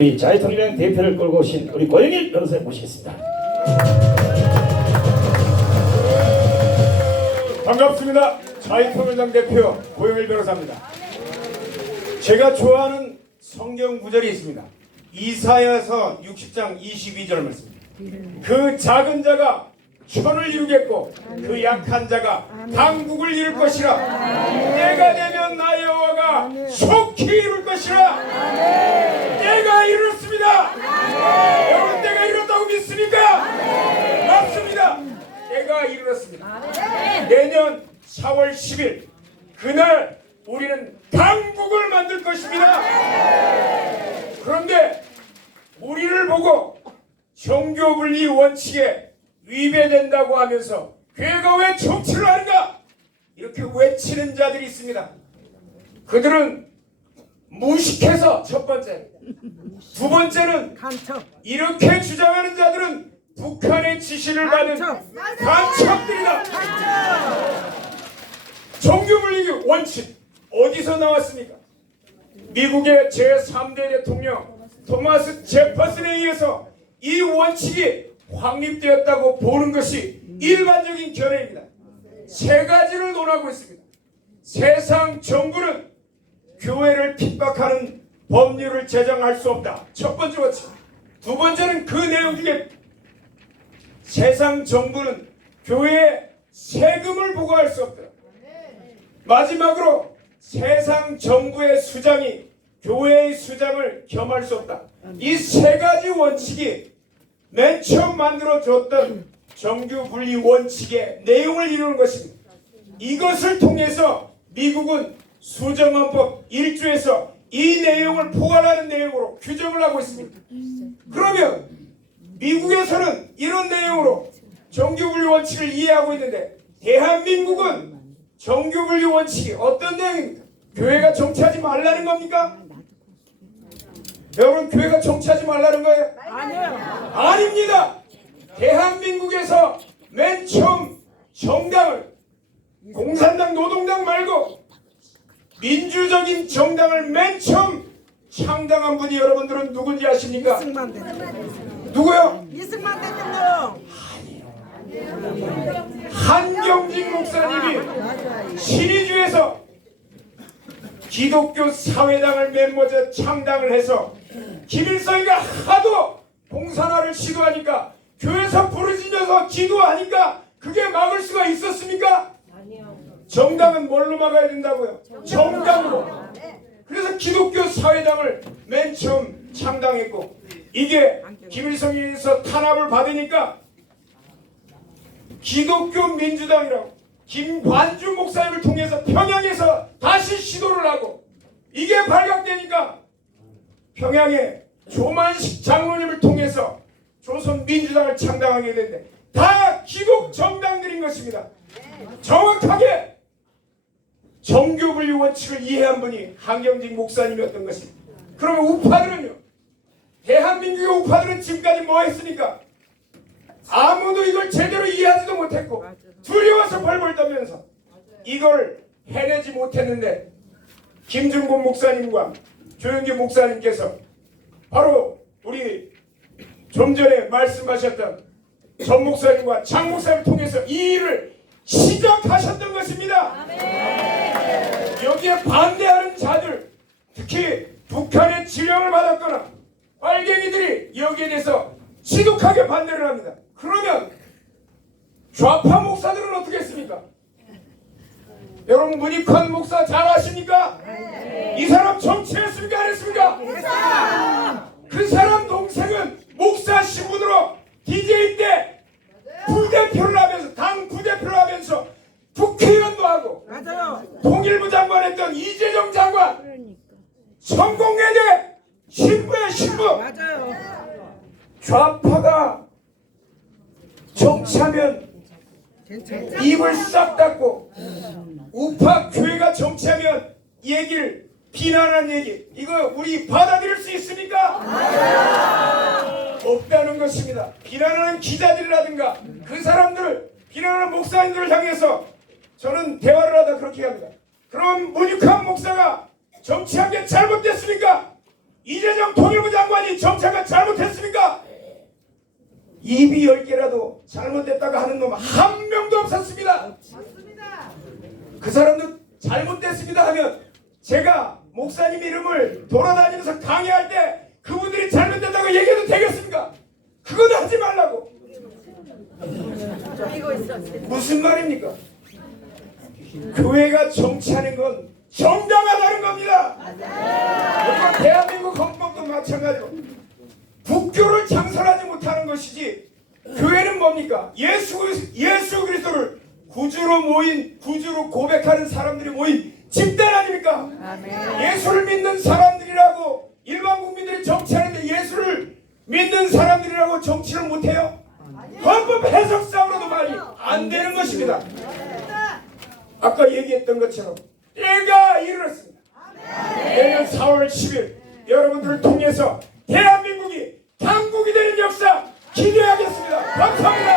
우리 자유통일당 대표를 끌고 오신 우리 고영일 변호사님 모시겠습니다. 반갑습니다. 자유통일당 대표 고영일 변호사입니다. 제가 좋아하는 성경 구절이 있습니다. 이사야서 60장 22절 말씀입니다. 그 작은 자가 천을 이루겠고 그 약한 자가 강국을 이룰 것이라. 때가 되면 나 여호와가 속히 이룰 것이라. 때가 이르렀습니다. 여러분 때가 이뤘다고 믿습니까? 맞습니다. 때가 이르렀습니다. 내년 4월 10일 그날 우리는 강국을 만들 것입니다. 그런데 우리를 보고 정교분리 원칙에 위배된다고 하면서 교회가 왜 정치를 하는가? 이렇게 외치는 자들이 있습니다. 그들은 무식해서 첫 번째, 두 번째는 이렇게 주장하는 자들은 북한의 지시를 받은 간첩들이다. 정교분리 원칙 어디서 나왔습니까? 미국의 제3대 대통령 토마스 제퍼슨에 의해서 이 원칙이 확립되었다고 보는 것이 일반적인 견해입니다. 세 가지를 논하고 있습니다. 세상 정부는 교회를 핍박하는 법률을 제정할 수 없다. 첫 번째 원칙. 두 번째는 그 내용 중에 세상 정부는 교회에 세금을 부과할 수 없다. 마지막으로 세상 정부의 수장이 교회의 수장을 겸할 수 없다. 이 세 가지 원칙이 맨 처음 만들어졌던 정규분리 원칙의 내용을 이루는 것입니다. 이것을 통해서 미국은 수정헌법 1조에서 이 내용을 포괄하는 내용으로 규정을 하고 있습니다. 그러면 미국에서는 이런 내용으로 정규분리 원칙을 이해하고 있는데 대한민국은 정규분리 원칙이 어떤 내용입니까? 교회가 정치하지 말라는 겁니까? 여러분 교회가 정치하지 말라는 거예요? 아니요. 아닙니다. 대한민국에서 맨 처음 정당을 공산당 노동당 말고 민주적인 정당을 맨 처음 창당한 분이 여러분들은 누군지 아십니까? 이승만 대통령. 누구요? 이승만 대통령. 한경직 목사님이 신의주에서 기독교 사회당을 멤버제 창당을 해서 김일성이가 하도 공산화를 시도하니까 교회에서 부르짖어서 기도하니까 그게 막을 수가 있었습니까? 정당은 뭘로 막아야 된다고요? 정당으로. 그래서 기독교 사회당을 맨 처음 창당했고 이게 김일성에서 탄압을 받으니까 기독교 민주당이라고 김관주 목사님을 통해서 평양에서 다시 시도를 하고 이게 발각되니까 평양에 조만식 장로님을 통해서 조선민주당을 창당하게 됐는데 다 기독 정당들인 것입니다. 정확하게 정교분리 원칙을 이해한 분이 한경직 목사님이었던 것입니다. 그러면 우파들은요? 대한민국의 우파들은 지금까지 뭐 했습니까? 아무도 이걸 제대로 이해하지도 못했고 두려워서 벌벌 떨면서 이걸 해내지 못했는데 김준곤 목사님과 조영기 목사님께서 바로 우리 좀 전에 말씀하셨던 전 목사님과 장 목사님을 통해서 이 일을 시작하셨던 것입니다. 여기에 반대하는 자들, 특히 북한의 지령을 받았거나 빨갱이들이 여기에 대해서 지독하게 반대를 합니다. 그러면 좌파 목사들은 어떻게 했습니까? 여러분 문익환 목사 잘 아십니까? 이 사람 정치했습니까? 안 했습니까? 그 사람 동생은 목사 신분으로 DJ 때 부대표를 하면서 당 부대표를 하면서 국회의원도 하고 통일부 장관 했던 이재정 장관 성공회대 신부의 신부. 좌파가 정치하면 입을 싹 닫고 우파 교회가 정치하면 얘기를 비난하는 얘기 이거 우리 받아들일 수 있습니까? 없다는 것입니다. 비난하는 기자들이라든가 그 사람들을 비난하는 목사님들을 향해서 저는 대화를 하다 그렇게 합니다. 그럼 문익환 목사가 정치한 게 잘못됐습니까? 이재정 통일부 장관이 정책을 잘못했습니까? 입이 10개라도 잘못됐다고 하는 놈 한 명도 없었습니다. 그 사람도 잘못됐습니다 하면 제가 목사님 이름을 돌아다니면서 강의할 때 그분들이 잘못됐다고 얘기해도 되겠습니까? 그건 하지 말라고. 무슨 말입니까? 교회가 정치하는 건 정당하다는 겁니다. 대한민국 헌법도 마찬가지로 국교를 창설하지 못하는 것이지 교회는 뭡니까? 예수 그리스도를 구주로 고백하는 사람들이 모인 집단 아닙니까? 예수를 믿는 사람들이라고 일반 국민들이 정치하는데 예수를 믿는 사람들이라고 정치를 못해요? 헌법 해석상으로도 말이 안 되는 것입니다. 아까 얘기했던 것처럼 때가 이르렀습니다. 내년 4월 10일 여러분들을 통해서 대한민국이 강국이 되는 역사 기대하겠습니다. 감사합니다.